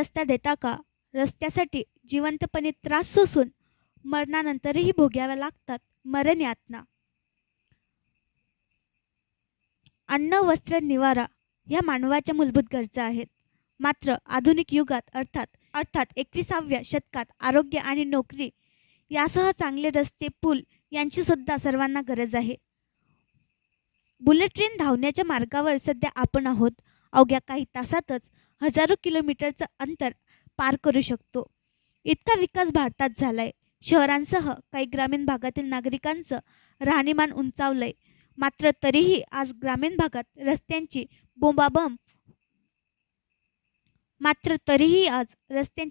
रस्ता देता का? रस्त्यासाठी जिवंतपणे त्रास सोसून मरणानंतरही भोगाव्या लागतात मरण यातना. अन्न, वस्त्र, निवारा ह्या मानवाच्या मूलभूत गरजा आहेत. मात्र आधुनिक युगात अर्थात 21व्या शतकात आरोग्य आणि नोकरी यासह चांगले रस्ते, पूल यांची सुद्धा सर्वांना गरज आहे. बुलेट ट्रेन धावण्याच्या मार्गावर सध्या आपण आहोत. अवघ्या काही तासातच हजारो किलोमीटरचं अंतर पार करू शकतो. इतका विकास भारतात झालाय. शहरांसह काही ग्रामीण भागातील नागरिकांचं राहणीमान उंचावलंय. मात्र तरीही आज ग्रामीण भागात रस्त्यांची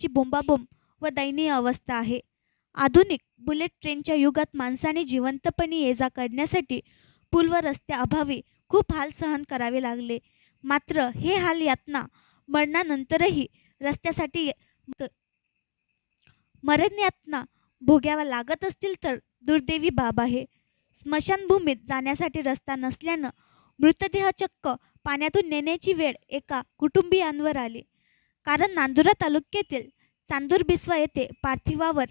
बोंबाबोंब व दयनीय अवस्था आहे. आधुनिक बुलेट ट्रेनच्या युगात माणसाने जिवंतपणे ये-जा करण्यासाठी पूल व रस्त्याअभावी खूप हाल सहन करावे लागले. मात्र हे हाल यातना मरणानंतरही रस्त्यासाठी मरण यातना भोगाव्या लागत असतील तर दुर्दैवी बाब आहे. स्मशानभूमीत जाण्यासाठी रस्ता नसल्यानं मृतदेह चक्क पाण्यातून नेण्याची वेळ एका कुटुंबियांवर आली. कारण नांदुरा तालुक्यातील चांदूर बिस्वा येथे पार्थिवावर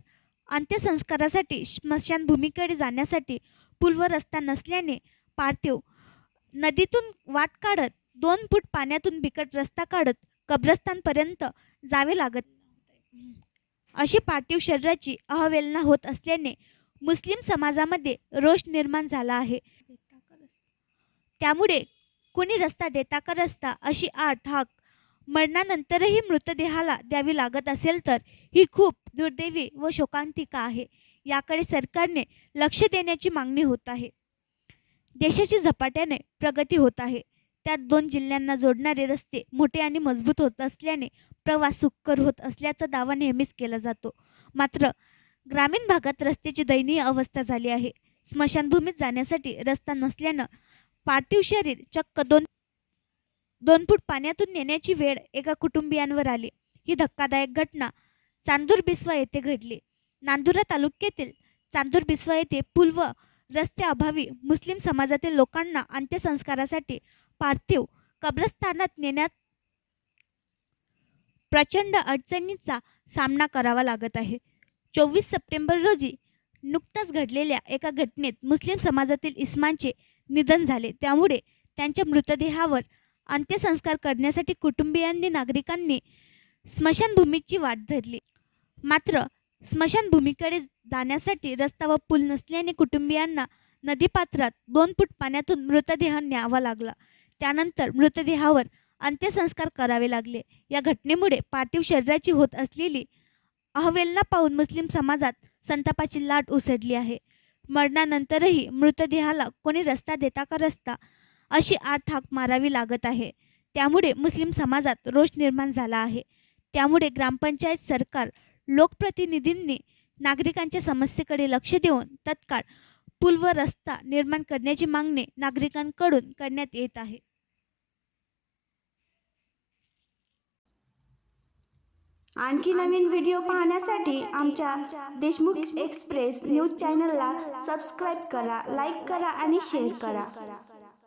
अंत्यसंस्कारासाठी स्मशानभूमीकडे जाण्यासाठी पूल व रस्ता नसल्याने पार्थिव नदीतून वाट काढत 2 फूट पाण्यातून बिकट रस्ता काढत कब्रस्तानपर्यंत जावे लागत. अशी पार्थिव शरीराची अवहेलना होत असल्याने मुस्लिम समाजामध्ये रोष निर्माण झाला आहे. त्यामुळे कुणी रस्ता देता का रस्ता अशी हाक मरणानंतरही मृतदेहाला द्यावी लागत असेल तर ही खूप दुर्दैवी व शोकांतिका आहे. याकडे सरकारने लक्ष देण्याची मागणी होत आहे. देशाची झपाट्याने प्रगती होत आहे. त्यात 2 जिल्ह्यांना जोडणारे रस्ते मोठे आणि मजबूत होत असल्याने प्रवास सुकर होत असल्याचा दावा नेहमीच केला जातो. मात्र ग्रामीण भागात रस्त्याची दयनीय अवस्था झाली आहे. स्मशानभूमीत जाण्यासाठी रस्ता नसल्यानं पार्थिव शरीर चक्क 2 फूट पाण्यातून नेण्याची वेळ एका कुटुंबियांवर आली. ही धक्कादायक घटना चांदूर बिस्वा येथे घडली. नांदुरा तालुक्यातील चांदूर बिस्वा येथे पूल व रस्त्याअभावी मुस्लिम समाजातील लोकांना अंत्यसंस्कारासाठी पार्थिव कब्रस्थानात नेण्यात प्रचंड अडचणींचा सामना करावा लागत आहे. 24 सप्टेंबर रोजी नुकताच घडलेल्या एका घटनेत मुस्लिम समाजातील इस्मांचे निधन झाले. त्यामुळे त्यांच्या मृतदेहावर अंत्यसंस्कार करण्यासाठी कुटुंबियांनी नागरिकांनी स्मशानभूमीची वाट धरली. मात्र स्मशानभूमीकडे जाण्यासाठी रस्ता व पूल नसल्याने कुटुंबियांना नदीपात्रात 2 फूट पाण्यातून मृतदेह न्यावा लागला. त्यानंतर मृतदेहावर अंत्यसंस्कार करावे लागले. या घटनेमुळे पार्थिव शरीराची होत असलेली अवहेलना पाहून मुस्लिम समाजात संतापाची लाट उसळली आहे. मरणानंतरही मृतदेहाला कोणी रस्ता देता का रस्ता अशी हाक मारावी लागत आहे. त्यामुळे मुस्लिम समाजात रोष निर्माण झाला आहे. त्यामुळे ग्रामपंचायत, सरकार, लोकप्रतिनिधींनी नागरिकांच्या समस्येकडे लक्ष देऊन तत्काळ पूल व रस्ता निर्माण करण्याची मागणी नागरिकांकडून करण्यात येत आहे. आणखी नवीन व्हिडिओ पाहण्यासाठी आमच्या देशमुख एक्सप्रेस न्यूज चॅनलला सबस्क्राईब करा, लाईक करा आणि शेअर करा.